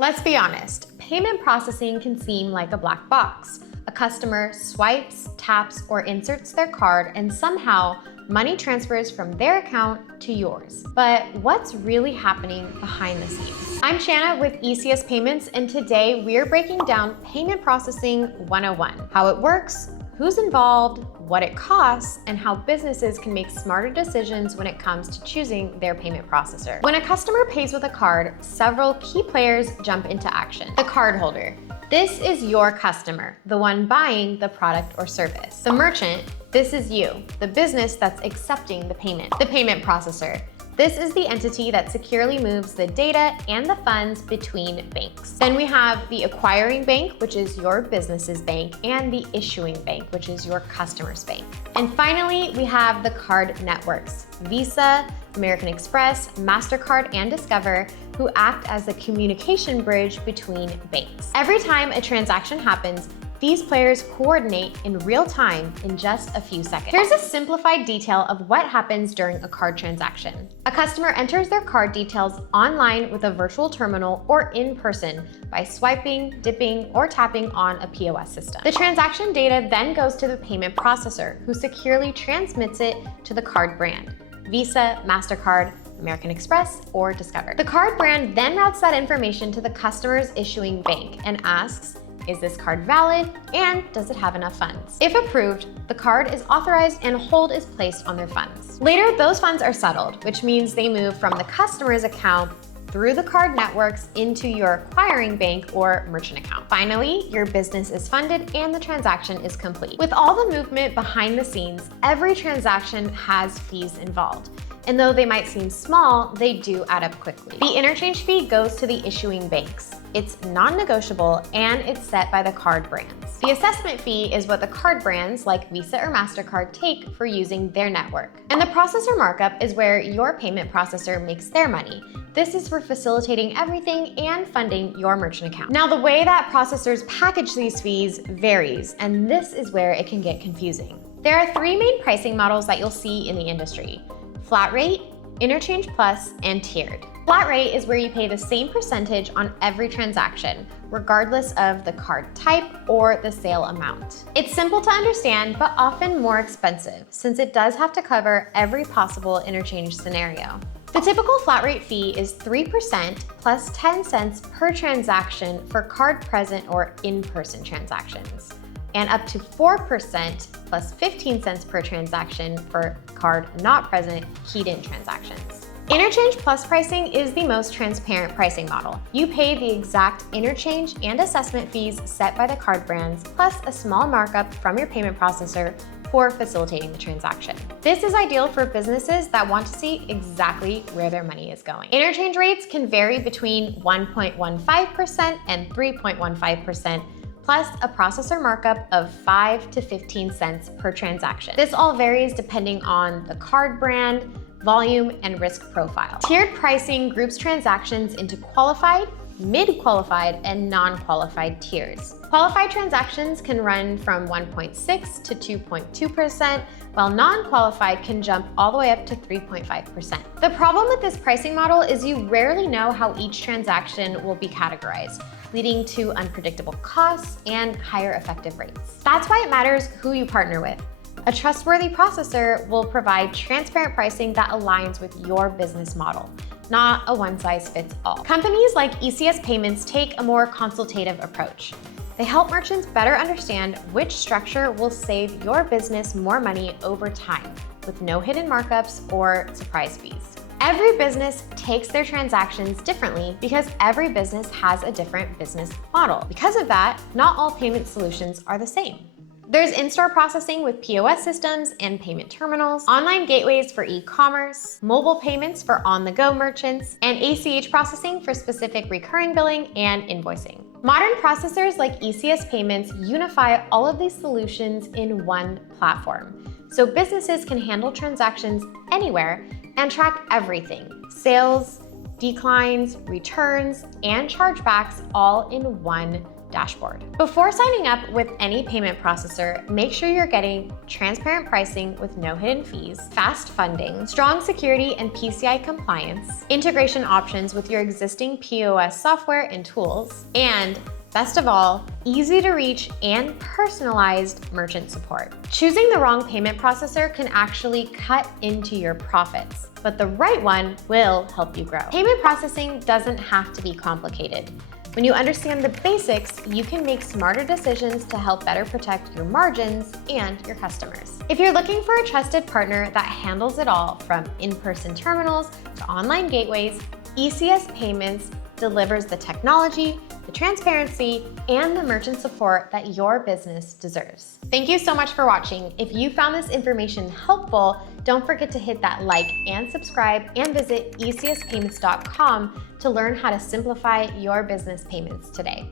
Let's be honest, payment processing can seem like a black box. A customer swipes, taps, or inserts their card, and somehow money transfers from their account to yours. But what's really happening behind the scenes? I'm Shanna with ECS Payments, and today we're breaking down Payment Processing 101, how it works, who's involved, what it costs, and how businesses can make smarter decisions when it comes to choosing their payment processor. When a customer pays with a card, several key players jump into action. The cardholder. This is your customer, the one buying the product or service. The merchant. This is you, the business that's accepting the payment. The payment processor. This is the entity that securely moves the data and the funds between banks. Then we have the acquiring bank, which is your business's bank, and the issuing bank, which is your customer's bank. And finally, we have the card networks, Visa, American Express, MasterCard, and Discover, who act as the communication bridge between banks. Every time a transaction happens, these players coordinate in real time in just a few seconds. Here's a simplified detail of what happens during a card transaction. A customer enters their card details online with a virtual terminal or in person by swiping, dipping, or tapping on a POS system. The transaction data then goes to the payment processor, who securely transmits it to the card brand, Visa, MasterCard, American Express, or Discover. The card brand then routes that information to the customer's issuing bank and asks, is this card valid, and does it have enough funds? If approved, the card is authorized and hold is placed on their funds. Later, those funds are settled, which means they move from the customer's account through the card networks into your acquiring bank or merchant account. Finally, your business is funded and the transaction is complete. With all the movement behind the scenes, every transaction has fees involved. And though they might seem small, they do add up quickly. The interchange fee goes to the issuing banks. It's non-negotiable and it's set by the card brands. The assessment fee is what the card brands like Visa or MasterCard take for using their network. And the processor markup is where your payment processor makes their money. This is for facilitating everything and funding your merchant account. Now, the way that processors package these fees varies, and this is where it can get confusing. There are three main pricing models that you'll see in the industry: flat rate, interchange plus, and tiered. Flat rate is where you pay the same percentage on every transaction, regardless of the card type or the sale amount. It's simple to understand, but often more expensive, since it does have to cover every possible interchange scenario. The typical flat rate fee is 3% plus 10 cents per transaction for card present or in-person transactions, and up to 4% plus 15 cents per transaction for card not present keyed-in transactions. Interchange plus pricing is the most transparent pricing model. You pay the exact interchange and assessment fees set by the card brands, plus a small markup from your payment processor for facilitating the transaction. This is ideal for businesses that want to see exactly where their money is going. Interchange rates can vary between 1.15% and 3.15%, plus a processor markup of 5 to 15 cents per transaction. This all varies depending on the card brand, volume, and risk profile. Tiered pricing groups transactions into qualified, mid-qualified, and non-qualified tiers. Qualified transactions can run from 1.6 to 2.2%, while non-qualified can jump all the way up to 3.5%. The problem with this pricing model is you rarely know how each transaction will be categorized, leading to unpredictable costs and higher effective rates. That's why it matters who you partner with. A trustworthy processor will provide transparent pricing that aligns with your business model, not a one-size-fits-all. Companies like ECS Payments take a more consultative approach. They help merchants better understand which structure will save your business more money over time, with no hidden markups or surprise fees. Every business takes their transactions differently because every business has a different business model. Because of that, not all payment solutions are the same. There's in-store processing with POS systems and payment terminals, online gateways for e-commerce, mobile payments for on-the-go merchants, and ACH processing for specific recurring billing and invoicing. Modern processors like ECS Payments unify all of these solutions in one platform, so businesses can handle transactions anywhere and track everything: sales, declines, returns, and chargebacks all in one dashboard. Before signing up with any payment processor, make sure you're getting transparent pricing with no hidden fees, fast funding, strong security and PCI compliance, integration options with your existing POS software and tools, and best of all, easy to reach and personalized merchant support. Choosing the wrong payment processor can actually cut into your profits, but the right one will help you grow. Payment processing doesn't have to be complicated. When you understand the basics, you can make smarter decisions to help better protect your margins and your customers. If you're looking for a trusted partner that handles it all, from in-person terminals to online gateways, ECS Payments delivers the technology, the transparency, and the merchant support that your business deserves. Thank you so much for watching. If you found this information helpful, don't forget to hit that like and subscribe, and visit ecspayments.com to learn how to simplify your business payments today.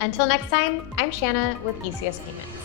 Until next time, I'm Shanna with ECS Payments.